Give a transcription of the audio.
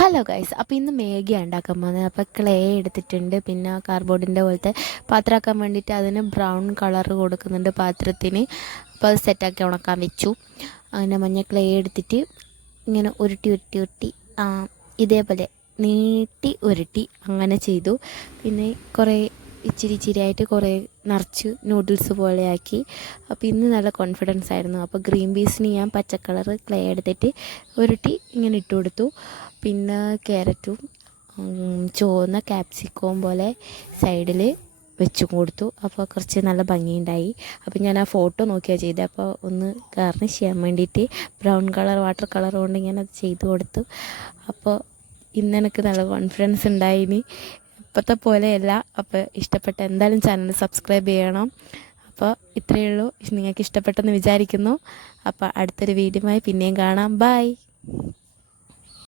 Hello guys, അപ്പോൾ ഇന്ന് മേഗിയാണ് ഉണ്ടാക്കാൻ പോകുന്നത്. അപ്പോൾ ക്ലേ എടുത്തിട്ടുണ്ട്, പിന്നെ കാർഡ്ബോർഡിൻ്റെ പോലത്തെ പാത്രമാക്കാൻ വേണ്ടിയിട്ട് അതിന് ബ്രൗൺ കളർ കൊടുക്കുന്നുണ്ട് പാത്രത്തിന്. അപ്പോൾ അത് സെറ്റാക്കി ഉണക്കാൻ വെച്ചു. അങ്ങനെ മഞ്ഞ ക്ലേ എടുത്തിട്ട് ഇങ്ങനെ ഉരുട്ടി ഇതേപോലെ നീട്ടി ഉരുട്ടി അങ്ങനെ ചെയ്തു. പിന്നെ കുറേ ഇച്ചിരി കുറേ നിറച്ച് നൂഡിൽസ് പോലെ ആക്കി. അപ്പോൾ ഇന്ന് നല്ല കോൺഫിഡൻസ് ആയിരുന്നു. അപ്പോൾ ഗ്രീൻ പീസിന് ഞാൻ പച്ച കളർ ക്ലേ എടുത്തിട്ട് ഉരുട്ടി ഇങ്ങനെ ഇട്ട് കൊടുത്തു. പിന്നെ ക്യാരറ്റും ചുവന്ന ക്യാപ്സിക്കവും പോലെ സൈഡിൽ വെച്ചു കൊടുത്തു. അപ്പോൾ കുറച്ച് നല്ല ഭംഗിയുണ്ടായി. അപ്പോൾ ഞാൻ ആ ഫോട്ടോ നോക്കിയാണ് ചെയ്തത്. അപ്പോൾ ഒന്ന് ഗാർണിഷ് ചെയ്യാൻ വേണ്ടിയിട്ട് ബ്രൗൺ കളർ വാട്ടർ കളർ കൊണ്ട് ഞാനത് ചെയ്തു കൊടുത്തു. അപ്പോൾ ഇന്ന് എനിക്ക് നല്ല കോൺഫിഡൻസ് ഉണ്ടായിനി, ഇപ്പോഴത്തെ പോലെയല്ല. അപ്പോൾ ഇഷ്ടപ്പെട്ട എന്തായാലും ചാനൽ സബ്സ്ക്രൈബ് ചെയ്യണം. അപ്പോൾ ഇത്രയേ ഉള്ളൂ. നിങ്ങൾക്ക് ഇഷ്ടപ്പെട്ടെന്ന് വിചാരിക്കുന്നു. അപ്പോൾ അടുത്തൊരു വീഡിയോയുമായി പിന്നെയും കാണാം. ബൈ.